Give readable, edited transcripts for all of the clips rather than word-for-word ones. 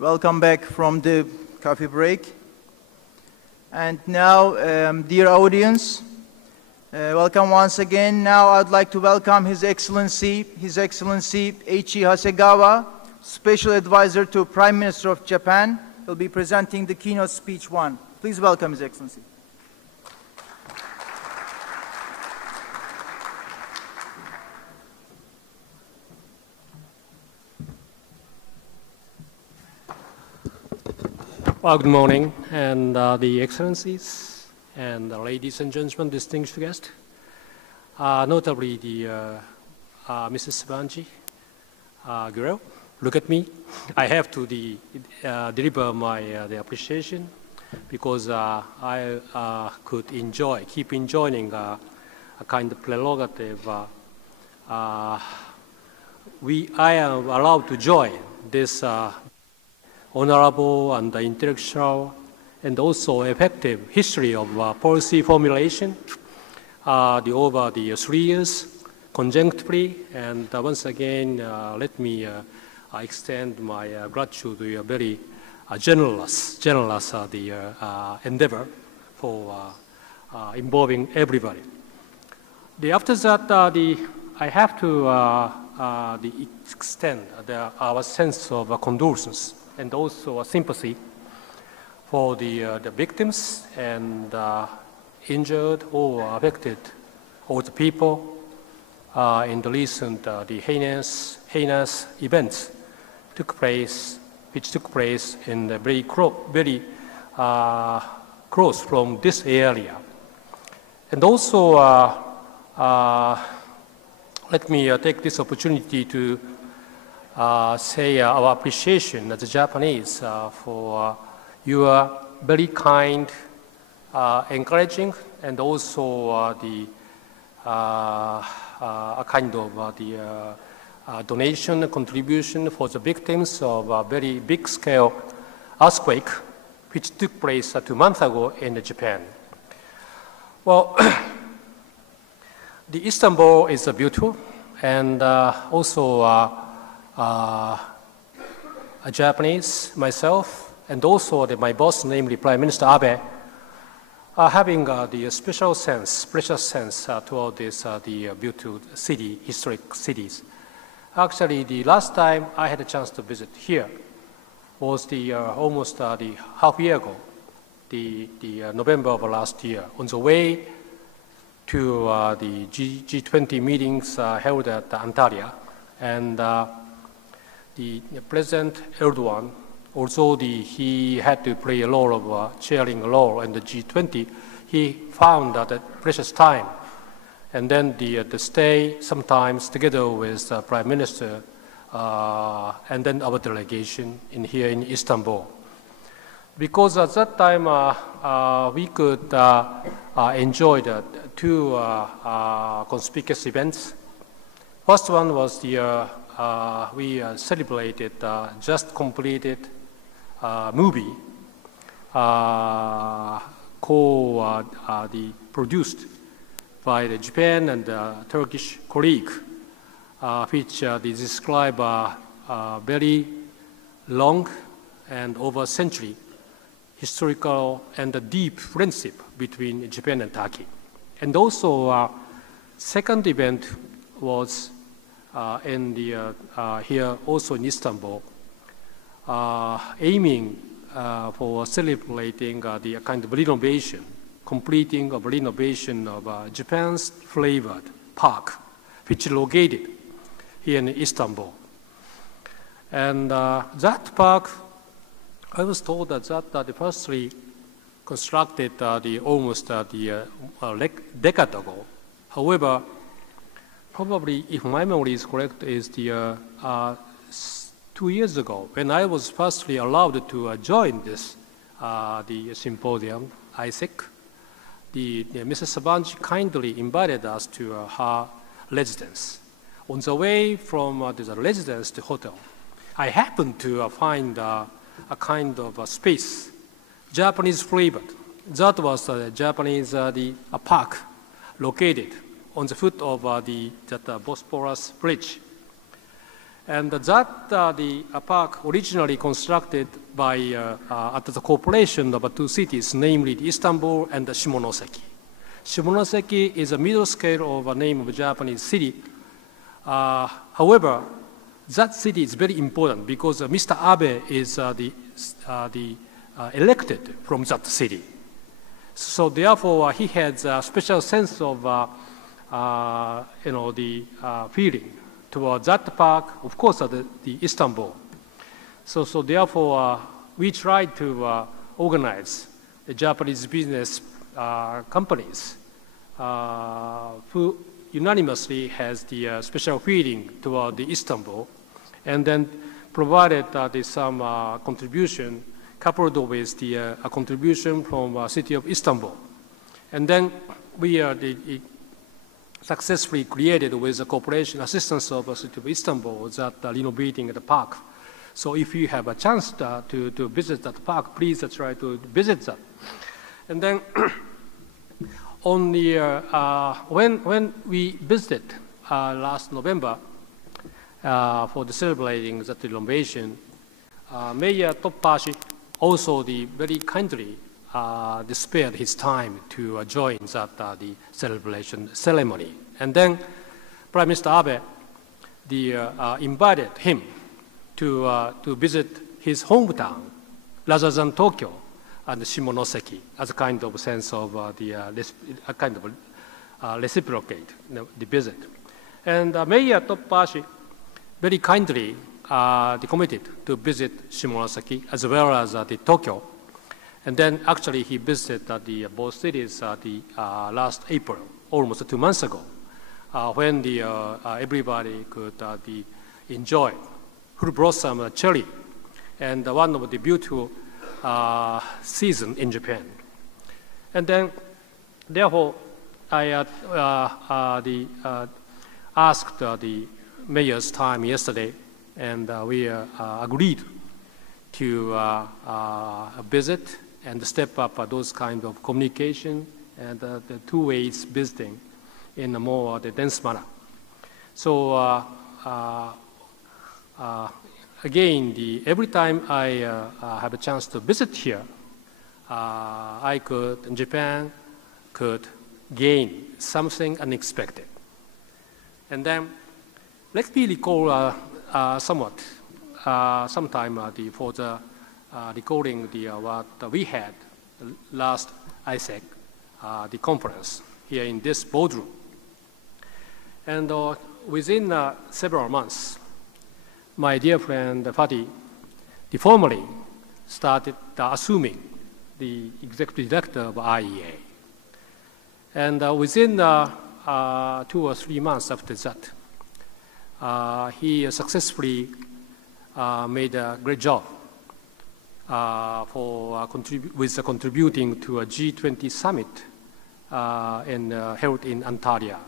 Welcome back from the coffee break. And now, dear audience, welcome once again. Now I'd like to welcome His Excellency Eiichi Hasegawa, Special Advisor to Prime Minister of Japan. He'll be presenting the keynote speech 1. Please welcome His Excellency. Well, good morning, and the Excellencies, and ladies and gentlemen, distinguished guests, notably the Mrs. Banji girl. Look at me. I have to deliver my the appreciation because I could keep enjoying a kind of prerogative. I am allowed to join this honorable and intellectual and also effective history of policy formulation over the 3 years conjunctively. And once again, let me extend my gratitude to your very generous endeavor for involving everybody. After that, I have to extend our sense of condolence and also sympathy for the victims and injured or affected, or the people in the recent the heinous events which took place in the very close from this area. And also, let me take this opportunity to say our appreciation as a Japanese for your very kind, encouraging, and also a kind of donation contribution for the victims of a very big-scale earthquake which took place 2 months ago in Japan. Well, the Istanbul is beautiful, and also a Japanese, myself, and also my boss, namely Prime Minister Abe, are having the special sense, precious sense toward this the beautiful city, historic cities. Actually, the last time I had a chance to visit here was almost the half year ago, the November of last year, on the way to the G20 meetings held at Antalya. And the President Erdogan, although he had to play a role of chairing a role in the G20, he found that a precious time, and then the stay sometimes together with the Prime Minister and then our delegation here in Istanbul. Because at that time we could enjoy the 2 conspicuous events. First one was we celebrated just completed movie produced by the Japan and the Turkish colleague, which they describe a very long and over a century historical and a deep friendship between Japan and Turkey. And also, second event was here also in Istanbul, aiming for celebrating the kind of renovation, completing of renovation of Japan's flavored park, which is located here in Istanbul. And that park, I was told that the firstly constructed almost a decade ago. However, probably, if my memory is correct, is 2 years ago when I was firstly allowed to join this the symposium, IICEC. Mrs. Sabanji kindly invited us to her residence. On the way from the residence to hotel, I happened to find a kind of space, Japanese flavored. That was a Japanese a park located on the foot of that Bosporus Bridge. And that the park originally constructed by at the cooperation of two cities, namely Istanbul and Shimonoseki. Shimonoseki is a middle scale of a name of a Japanese city. However, that city is very important because Mr. Abe is elected from that city. So therefore, he has a special sense of feeling towards that park, of course, the Istanbul. So therefore, we tried to organize the Japanese business companies who unanimously has the special feeling toward the Istanbul, and then provided some contribution coupled with the contribution from city of Istanbul. And then we successfully created with the cooperation assistance of the city of Istanbul that renovating the park. So if you have a chance to visit that park, please try to visit that. And then on the, when we visited last November for the celebrating that renovation, Mayor Toppashi also very kindly spared his time to join that the celebration ceremony. And then Prime Minister Abe invited him to visit his hometown rather than Tokyo and Shimonoseki as a kind of sense of reciprocate the visit. And Mayor Toppashi very kindly committed to visit Shimonoseki as well as the Tokyo. And then actually he visited both cities last April, almost 2 months ago, when everybody could enjoy full blossom cherry, and one of the beautiful season in Japan. And then, therefore, I asked the mayor's time yesterday, and we agreed to visit and step up those kind of communication and the two ways visiting in a more dense manner. So again, every time I have a chance to visit here, Japan could gain something unexpected. And then let me recall somewhat sometime for the recalling what we had last IICEC, the conference here in this boardroom. And within several months, my dear friend Fatih formally started assuming the executive director of IEA. And within 2 or 3 months after that, he successfully made a great job with contributing to a G20 summit held in Antalya.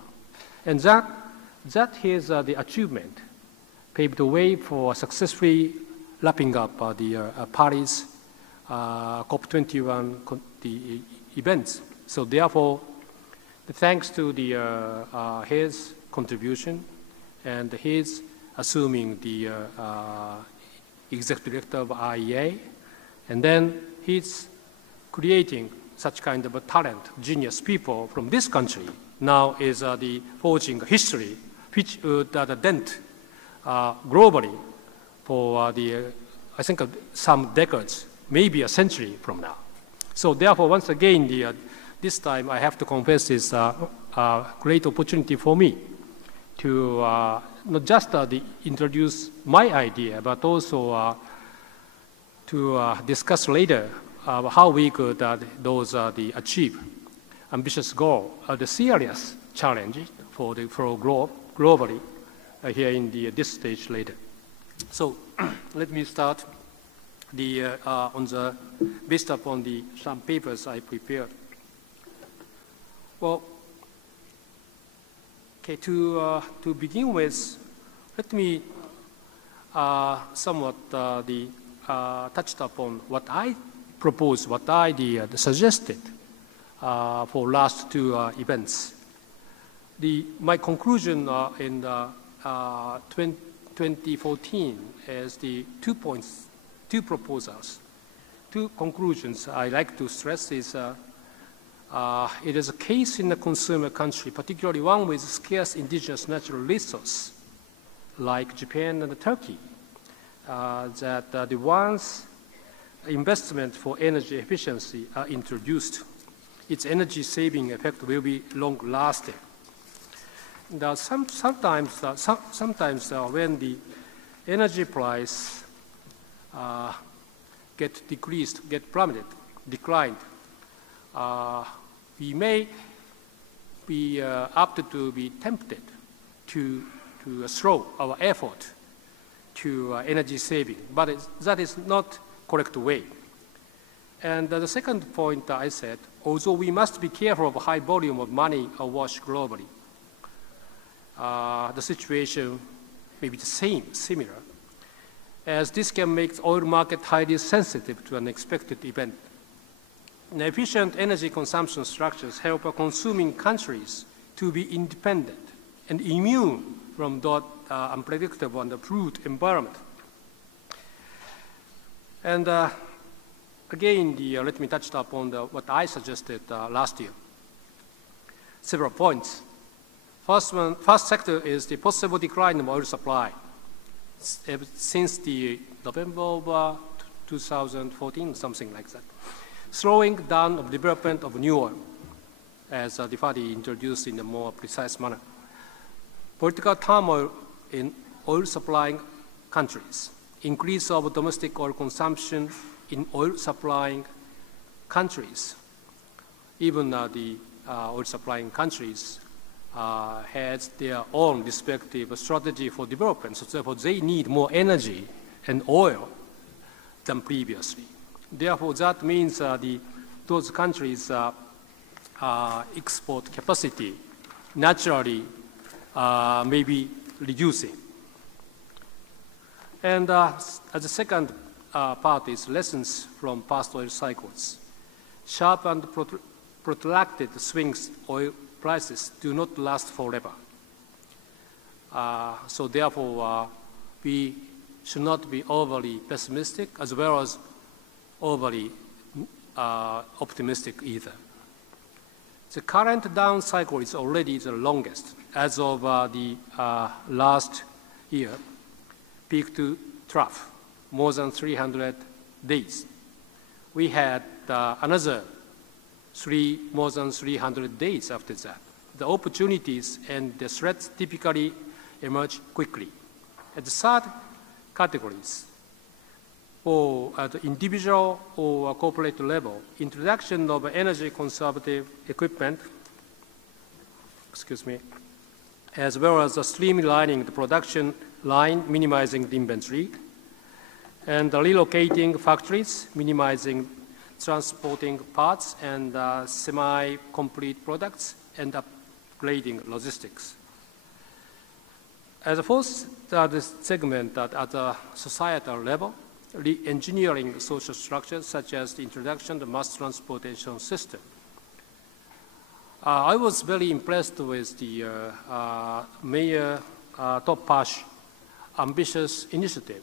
And that his the achievement paved the way for successfully wrapping up the Paris COP21 the events. So therefore, thanks to his contribution and his assuming the executive director of IEA, and then he's creating such kind of a talent, genius people from this country, now is the forging history, which would dent globally for I think some decades, maybe a century from now. So therefore, once again, this time I have to confess is a great opportunity for me to not just introduce my idea, but also to discuss later how we could achieve ambitious goal, the serious challenge for globally here in this stage later. So let me start based upon some papers I prepared. Well, okay, to begin with, let me somewhat touched upon what I proposed, what I suggested for last two events. My conclusion in 2014 as the 2 points, 2 proposals. 2 conclusions I like to stress is it is a case in a consumer country, particularly one with scarce indigenous natural resources, like Japan and Turkey, that the ones investment for energy efficiency are introduced, its energy saving effect will be long-lasting. Sometimes when the energy price get plummeted, declined, we may be apt to be tempted to slow our effort to energy saving, but that is not correct way. And the second point I said, although we must be careful of high volume of money awash globally, the situation may be the same, similar, as this can make the oil market highly sensitive to unexpected event. And efficient energy consumption structures help consuming countries to be independent and immune from that unpredictable and fluid environment. And again, let me touch upon what I suggested last year. Several points. First sector is the possible decline of oil supply. Since the November of 2014, something like that. Slowing down of development of new oil, as Difadi introduced in a more precise manner. Political turmoil in oil supplying countries. Increase of domestic oil consumption in oil supplying countries. Even the oil supplying countries has their own respective strategy for development, so therefore they need more energy and oil than previously. Therefore, that means those countries' export capacity naturally may be reducing. And as the second part is lessons from past oil cycles. Sharp and protracted swings oil prices do not last forever. So therefore, we should not be overly pessimistic as well as overly optimistic either. The current down cycle is already the longest. As of the last year, peak to trough, more than 300 days. We had another more than 300 days after that. The opportunities and the threats typically emerge quickly. At the third categories, or at the individual or corporate level, introduction of energy conservative equipment, as well as streamlining the production line, minimizing the inventory, and relocating factories, minimizing transporting parts and semi-complete products, and upgrading logistics. As a fourth segment at a societal level, re-engineering social structures such as the introduction of the mass transportation system. I was very impressed with the Mayor Toppa's ambitious initiative,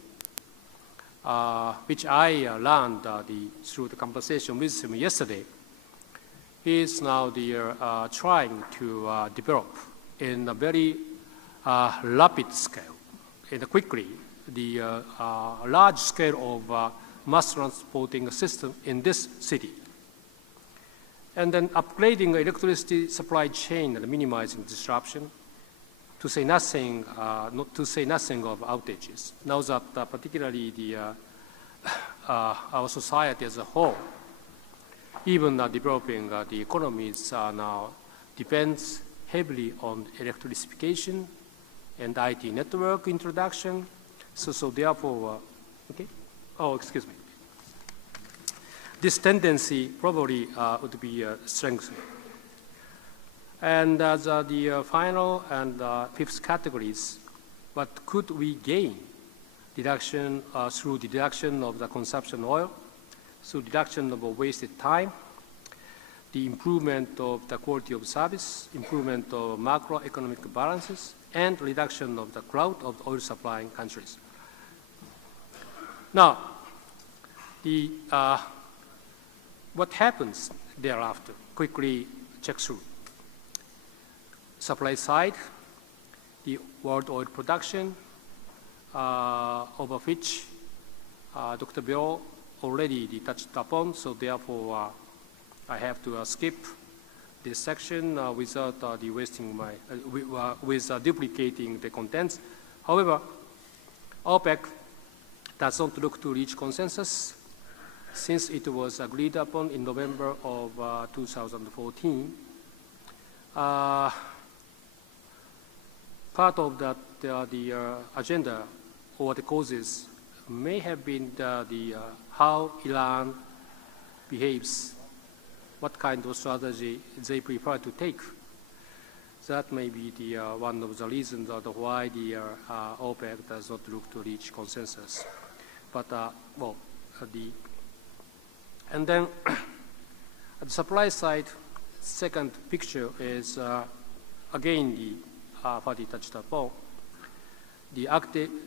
which I learned through the conversation with him yesterday. He is now trying to develop in a very rapid scale and quickly the large scale of mass transporting system in this city. And then upgrading electricity supply chain and minimizing disruption, to say nothing, not to say nothing of outages. Now that particularly our society as a whole, even developing the economies now depends heavily on electrification and IT network introduction. So therefore, excuse me. This tendency probably would be strengthened. And as the final and fifth categories, what could we gain? Deduction through deduction of the consumption oil, through deduction of wasted time, the improvement of the quality of service, improvement of macroeconomic balances, and reduction of the clout of oil supplying countries. Now, what happens thereafter? Quickly check through. Supply side, the world oil production, over which Dr. Bill already touched upon, so therefore I have to skip this section without wasting my, with duplicating the contents. However, OPEC does not look to reach consensus since it was agreed upon in November of 2014. Part of that, the agenda or the causes may have been how Iran behaves, what kind of strategy they prefer to take. That may be one of the reasons why the OPEC does not look to reach consensus. But and then at the supply side, second picture is again Fadi touched upon. The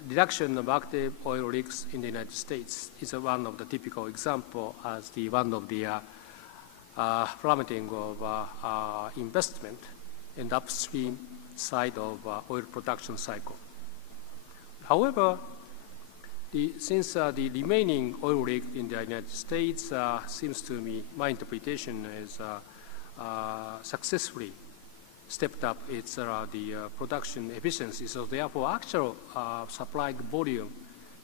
reduction of active oil rigs in the United States is one of the typical example as one of the plummeting of investment in the upstream side of oil production cycle. However, since the remaining oil rig in the United States seems to me, my interpretation is successfully stepped up its the production efficiency. So therefore, actual supply volume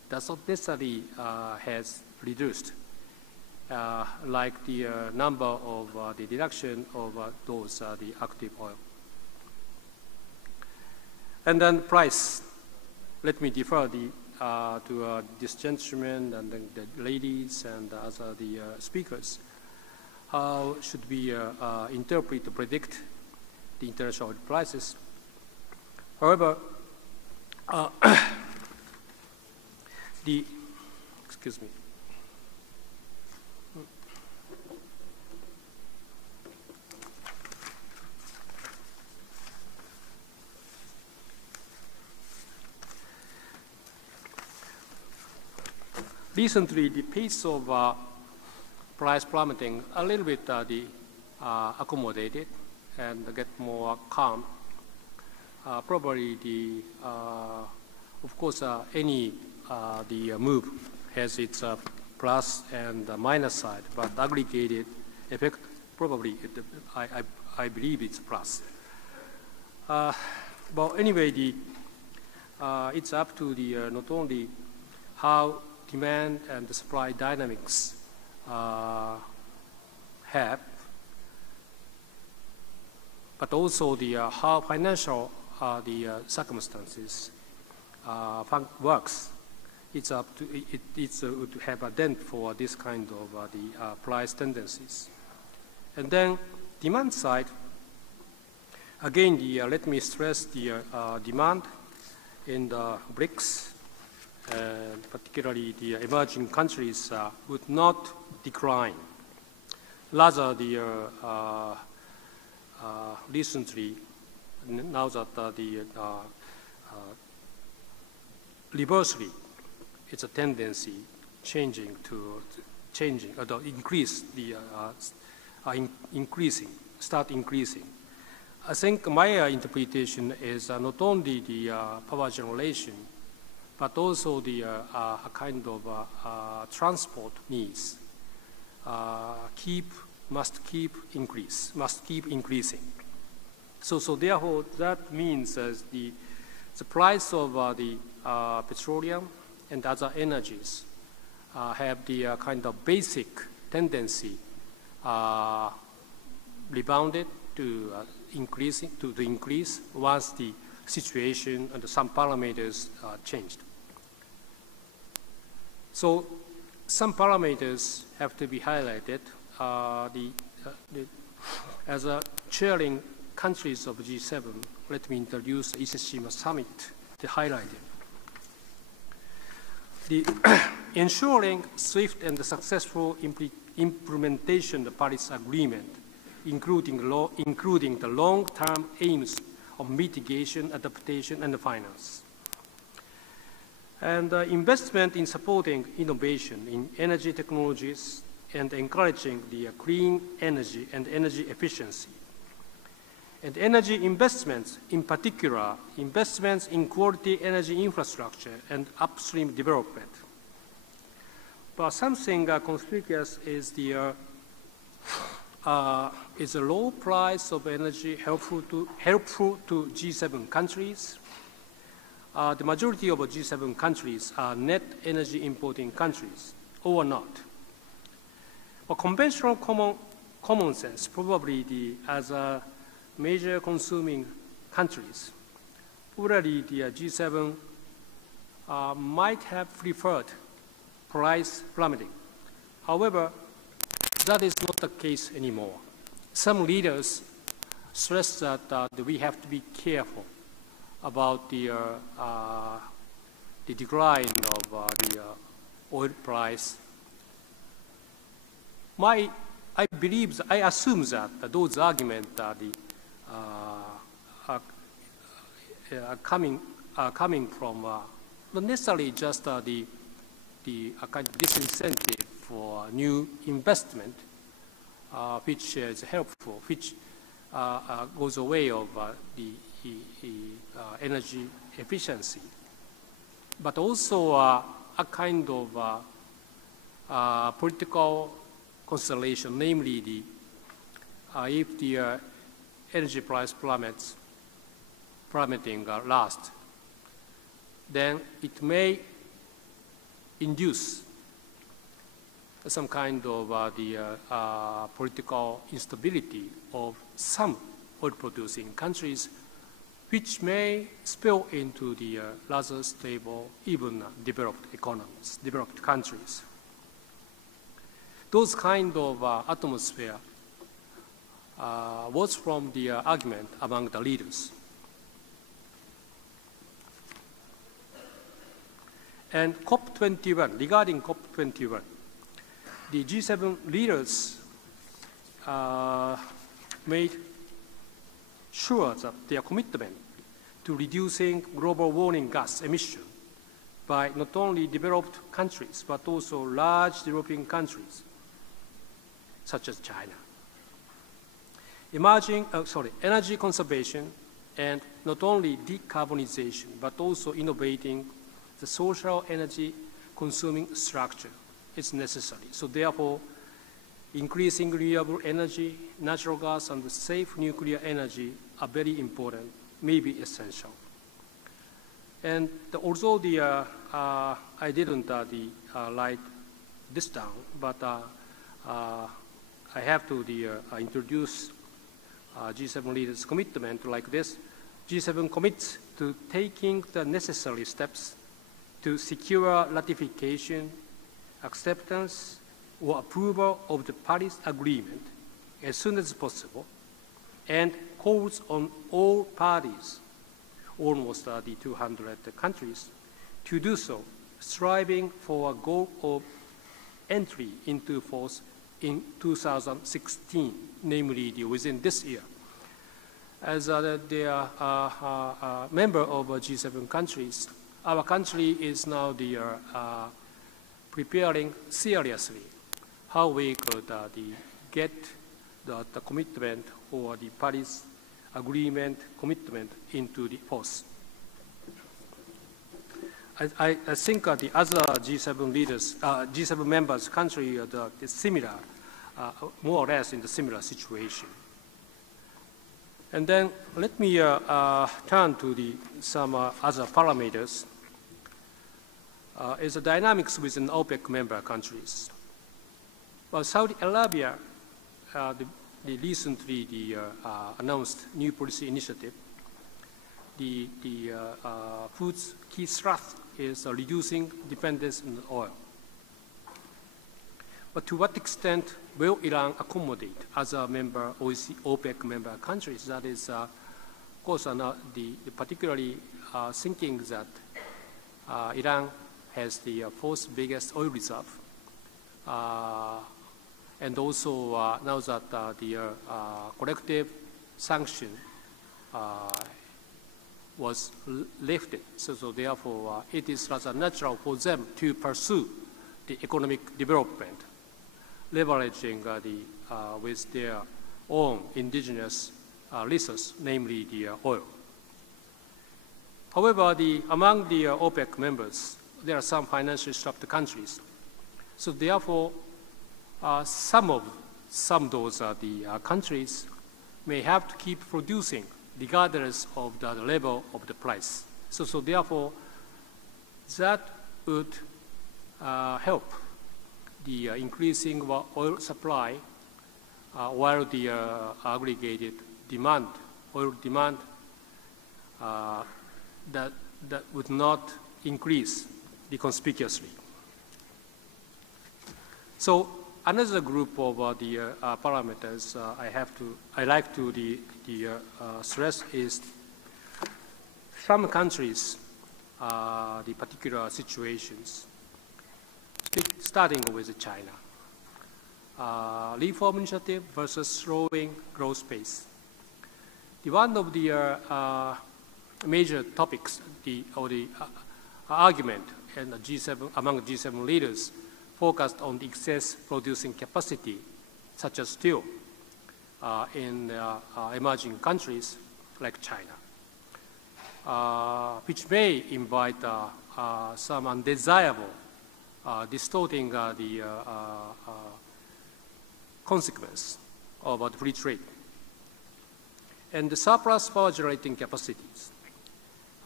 does not necessarily has reduced, like the number of the reduction of those the active oil. And then price. Let me defer to this gentleman and the ladies and other speakers. How should we interpret or predict the international oil prices? However, excuse me. Recently, the pace of price plummeting a little bit accommodated and get more calm. Probably of course, any move has its plus and minus side, but aggregated effect probably I believe it's plus. But anyway, it's up to not only how demand and the supply dynamics have, but also how financial circumstances works. It's up to to have a dent for this kind of price tendencies. And then demand side, again, let me stress the demand in the BRICS, particularly the emerging countries, would not decline. Rather, recently, now that reversely, it's a tendency changing, start increasing. I think my interpretation is not only the power generation, but also the a kind of transport needs must keep increasing. So therefore, that means the price of the petroleum and other energies have the kind of basic tendency rebounded to increase once the situation and some parameters changed. So some parameters have to be highlighted. As a chairing countries of G7, let me introduce the IICEC summit to highlight it. Ensuring swift and successful implementation of the Paris Agreement including the long-term aims of mitigation, adaptation, and finance. And investment in supporting innovation in energy technologies and encouraging the clean energy and energy efficiency. And energy investments, in particular, investments in quality energy infrastructure and upstream development. But something conspicuous is the low price of energy helpful to G7 countries. The majority of G7 countries are net energy importing countries, or not. But conventional common sense, probably as a major consuming countries, already the G7 might have preferred price plummeting. However, that is not the case anymore. Some leaders stress that we have to be careful about the decline of the oil price. I assume that those arguments are coming from not necessarily just the kind of disincentive for new investment, which is helpful, which goes away of the energy efficiency, but also a kind of political constellation, namely if the energy price plummeting lasts, then it may induce some kind of political instability of some oil-producing countries, which may spill into the rather stable, even developed economies, developed countries. Those kind of atmosphere was from the argument among the leaders. And COP21, regarding COP21, the G7 leaders made sure that their commitment to reducing global warming gas emission by not only developed countries, but also large developing countries, such as China. Energy conservation and not only decarbonization, but also innovating the social energy consuming structure is necessary. So therefore, increasing renewable energy, natural gas, and safe nuclear energy are very important, maybe essential. And although I didn't write this down, but I have to introduce G7 leaders' commitment like this. G7 commits to taking the necessary steps to secure ratification, acceptance, or approval of the Paris Agreement as soon as possible, and calls on all parties, almost the 200 countries, to do so, striving for a goal of entry into force in 2016, namely within this year. As they are member of G7 countries, our country is now preparing seriously how we could get the commitment or the Paris Agreement commitment into the force. I think the other G7 leaders, G7 members country is similar, more or less in the similar situation. And then let me turn to some other parameters. Is the dynamics within OPEC member countries. Well, Saudi Arabia, recently announced new policy initiative. Food's key thrust is reducing dependence on oil. But to what extent will Iran accommodate other OPEC member countries? That is, of course, particularly thinking that Iran has the fourth biggest oil reserve, And also now that the collective sanction was lifted, so therefore it is rather natural for them to pursue the economic development, leveraging with their own indigenous resource, namely the oil. However, among the OPEC members, there are some financially strapped countries. So therefore, some of those countries may have to keep producing regardless of the level of the price. So therefore, that would help the increasing oil supply while the aggregated demand, oil demand, that would not increase conspicuously. So another group of the parameters I like to stress is some countries, the particular situations, starting with China. Reform initiative versus slowing growth pace. One of the major topics, or the argument and the G7, among G7 leaders, focused on the excess producing capacity, such as steel, in emerging countries like China, which may invite some undesirable, distorting the consequence of the free trade. And the surplus power generating capacities,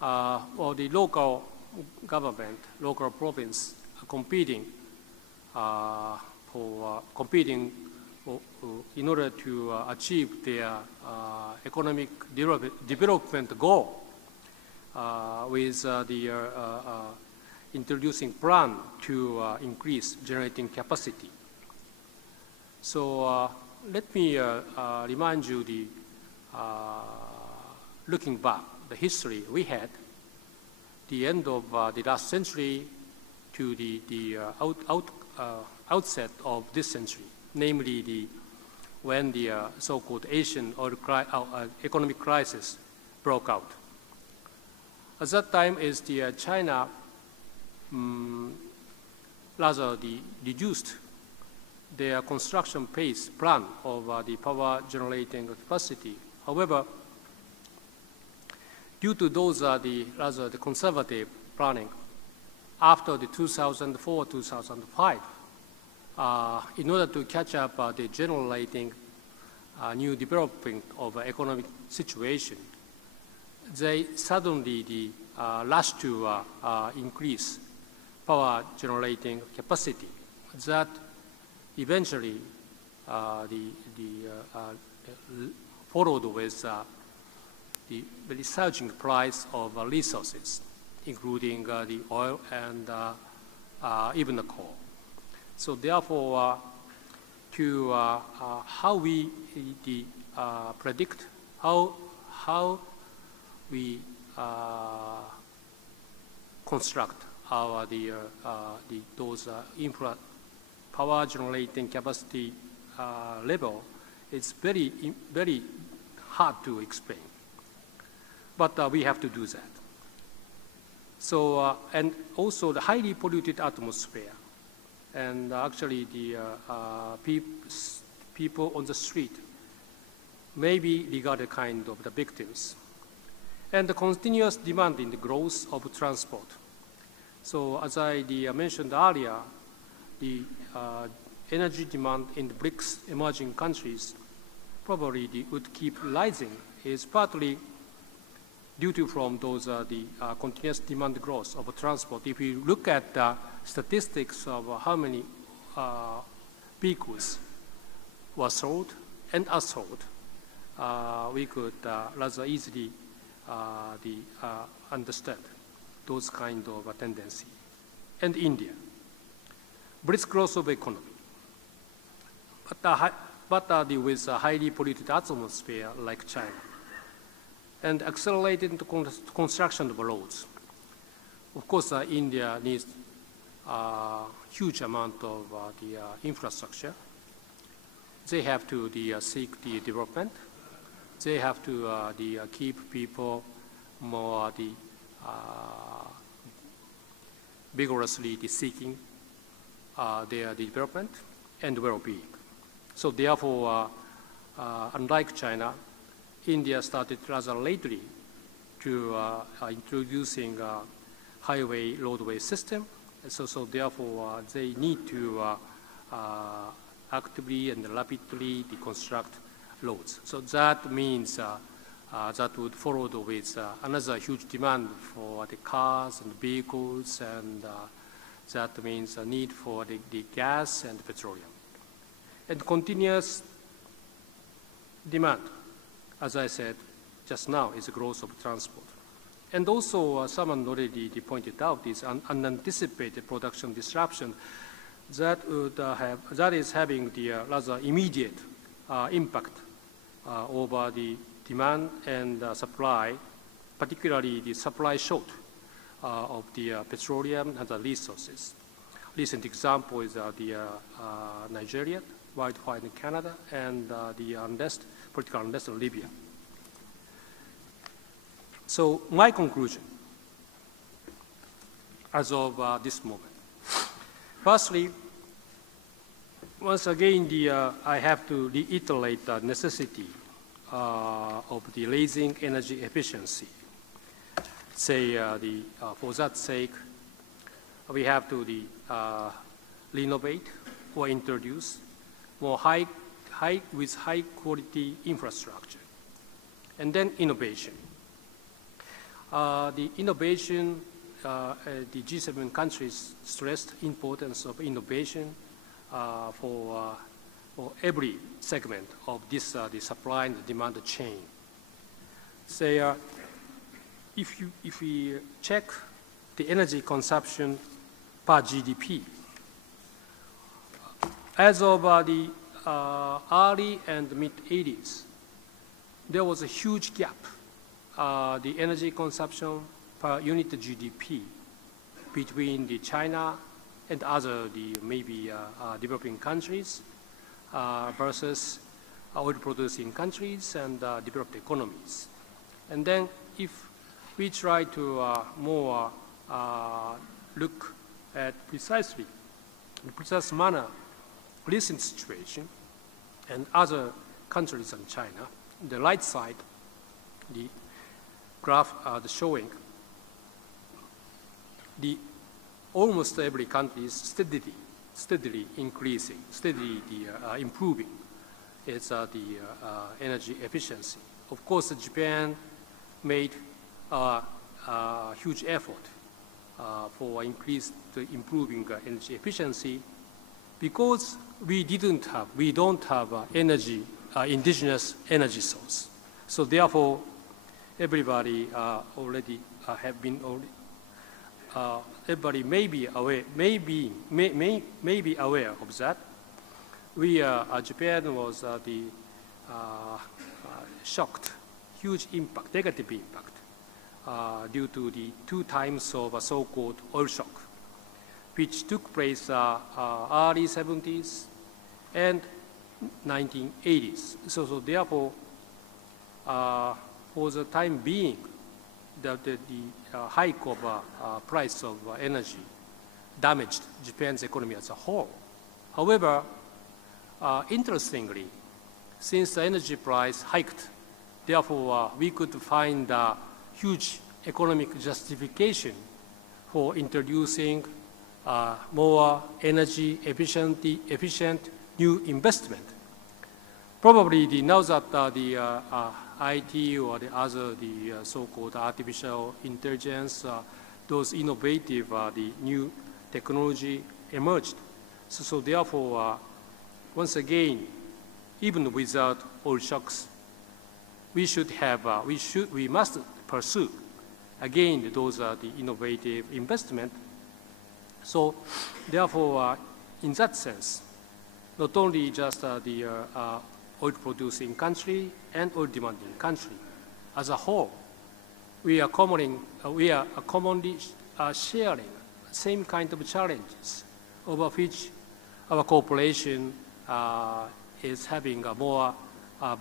or the local government, local province are competing in order to achieve their economic development goal with the introducing plan to increase generating capacity. So let me remind you looking back, the history we had, the end of the last century to the outset of this century, namely when the so-called Asian economic crisis broke out. At that time, China rather reduced their construction pace plan of the power generating capacity. However, due to those rather the conservative planning, after the 2004-2005, in order to catch up the generating new development of economic situation, they suddenly rushed to increase power generating capacity. That eventually followed with the very surging price of resources, including the oil and even the coal. So therefore, how we predict, how we construct our those power generating capacity level, it's very hard to explain. But we have to do that. So, and also the highly polluted atmosphere, and actually the people on the street may be regarded kind of the victims. And the continuous demand in the growth of transport. So as I mentioned earlier, the energy demand in the BRICS emerging countries probably would keep rising, is partly due to from those the continuous demand growth of transport. If you look at the statistics of how many vehicles were sold and are sold, we could rather easily understand those kind of tendency. And India, brisk growth of economy, but with a highly polluted atmosphere like China, and accelerated construction of roads. Of course, India needs a huge amount of the infrastructure, they have to seek the development. They have to keep people more vigorously seeking their development and well-being. So therefore, unlike China, India started rather lately to introducing a highway roadway system. So therefore, they need to actively and rapidly deconstruct roads. So that means that would follow with another huge demand for the cars and vehicles, and that means a need for the gas and petroleum. And continuous demand, as I said just now, is the growth of transport. And also, someone already pointed out this unanticipated production disruption that is having the rather immediate impact over the demand and supply, particularly the supply short of the petroleum and the resources. Recent example is Nigeria, wildfire in Canada, and the political unrest in Libya. So my conclusion, as of this moment. Firstly, once again, I have to reiterate the necessity of the raising energy efficiency. Say, for that sake, we have to renovate or introduce more high quality infrastructure, and then innovation. The innovation, the G7 countries stressed importance of innovation for every segment of this the supply and the demand chain. Say, if we check the energy consumption per GDP, as of the early and mid-80s, there was a huge gap. The energy consumption per unit GDP between the China and other maybe developing countries versus oil-producing countries and developed economies. And then if we try to more look at precisely, in a precise manner, recent situation and other countries than China, the right side, the graph showing the almost every country is steadily increasing, steadily improving its energy efficiency. Of course, Japan made a huge effort for improving energy efficiency because we don't have energy, indigenous energy source. So therefore, everybody already have been everybody may be aware, may be aware of that. Japan was shocked, huge impact, negative impact, due to the 2 times of a so-called oil shock, which took place early 70s and 1980s. So therefore, for the time being, the hike of price of energy damaged Japan's economy as a whole. However, interestingly, since the energy price hiked, therefore we could find a huge economic justification for introducing more energy efficient new investment. Probably now that the IT or the other so-called artificial intelligence, those innovative the new technology emerged. So therefore, once again, even without oil shocks, we must pursue again those the innovative investment. So therefore, in that sense, not only just the oil-producing country and oil-demanding country as a whole, we are commonly sharing same kind of challenges over which our cooperation is having a more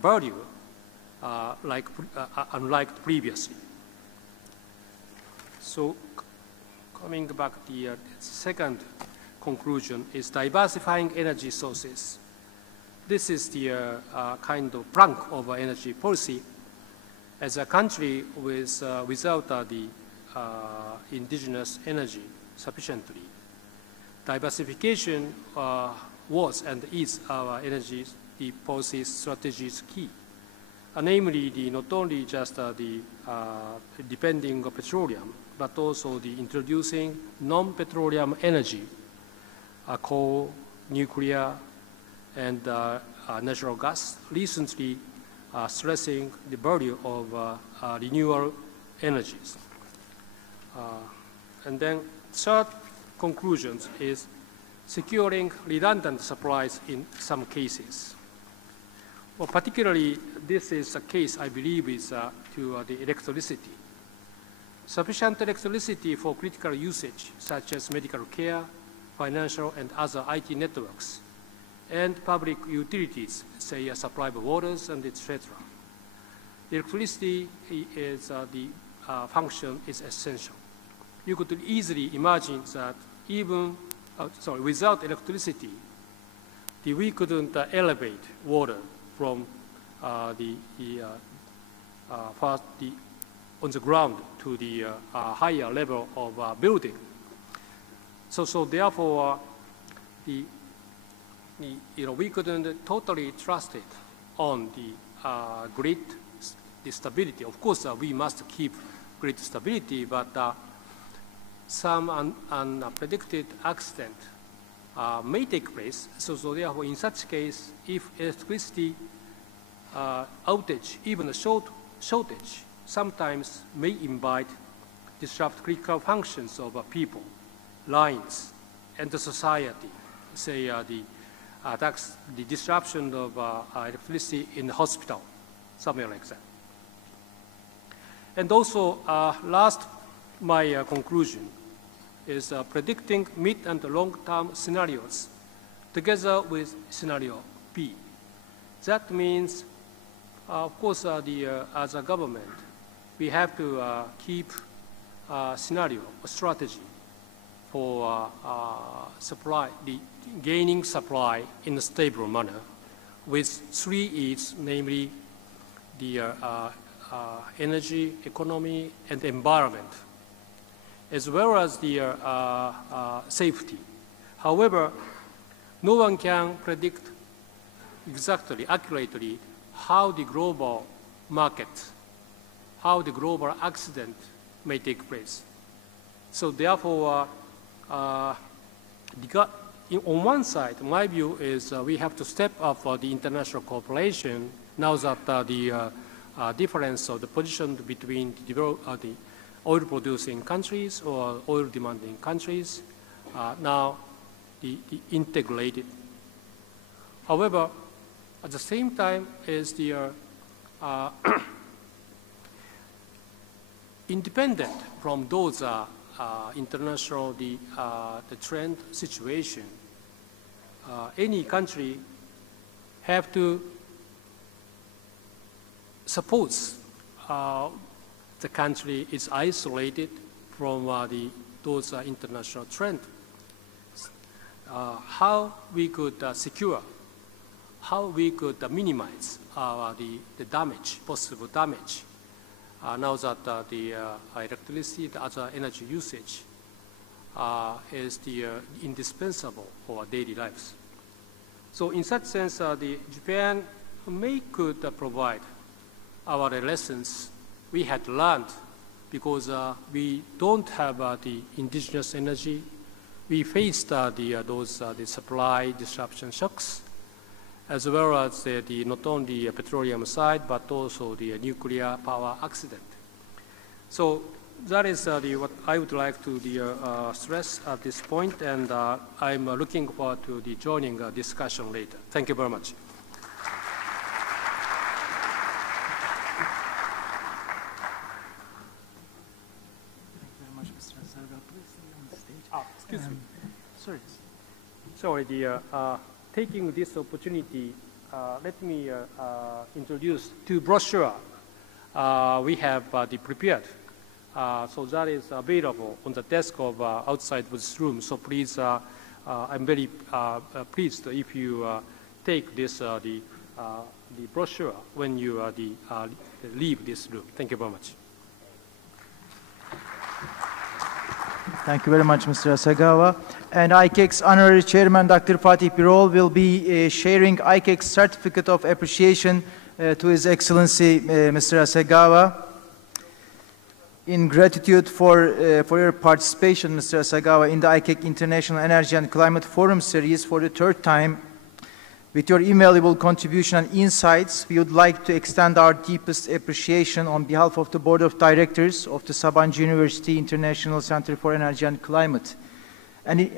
value unlike previously. So coming back, the second conclusion is diversifying energy sources. This is the kind of plank of energy policy. As a country without the indigenous energy sufficiently, diversification was and is our energy policy strategy's key. Namely, not only just depending on petroleum, but also the introducing non-petroleum energy, coal, nuclear, and natural gas, recently stressing the value of renewable energies. And then third conclusion is securing redundant supplies in some cases. Well, particularly, this is a case, I believe, is to the electricity. Sufficient electricity for critical usage, such as medical care, financial and other IT networks, and public utilities, say supply of waters and etc. Electricity is the function is essential. You could easily imagine that even without electricity, we couldn't elevate water from on the ground to the higher level of building. So therefore, we couldn't totally trust it on the grid stability. Of course, we must keep grid stability, but some unpredicted accident may take place. So therefore, in such case, if electricity outage, even a shortage, sometimes may disrupt critical functions of people, lines, and the society. Say the disruption of electricity in the hospital, somewhere like that. And also, my conclusion is predicting mid- and long-term scenarios together with scenario B. That means, of course, as a government, we have to keep a strategy for gaining supply in a stable manner with 3 E's, namely the energy, economy, and environment, as well as the safety. However, no one can predict exactly, accurately, how the global market, how the global accident may take place. So therefore, on one side, my view is we have to step up for the international cooperation now that the difference of the position between the oil-producing countries or oil-demanding countries now the integrated. However, at the same time, is the independent from those international the trend situation, any country have to suppose the country is isolated from those international trends. How we could secure, how we could minimize the damage, possible damage, now that the electricity, the other energy usage is indispensable for our daily lives. So in such sense, Japan could provide our lessons we had learned, because we don't have the indigenous energy. We faced those supply disruption shocks, as well as not only the petroleum side, but also the nuclear power accident. So that is what I would like to stress at this point, and I'm looking forward to joining a discussion later. Thank you very much. Excuse me. Sorry. Taking this opportunity, let me introduce two brochures we have prepared. So that is available on the desk of outside this room. So please, I'm very pleased if you take this the brochure when you leave this room. Thank you very much. Thank you very much, Mr. Hasegawa. And IICEC's honorary chairman, Dr. Fatih Birol, will be sharing IICEC's certificate of appreciation to His Excellency, Mr. Hasegawa. In gratitude for your participation, Mr. Hasegawa, in the IICEC International Energy and Climate Forum Series for the third time, with your invaluable contribution and insights, we would like to extend our deepest appreciation on behalf of the Board of Directors of the Sabancı University International Center for Energy and Climate. And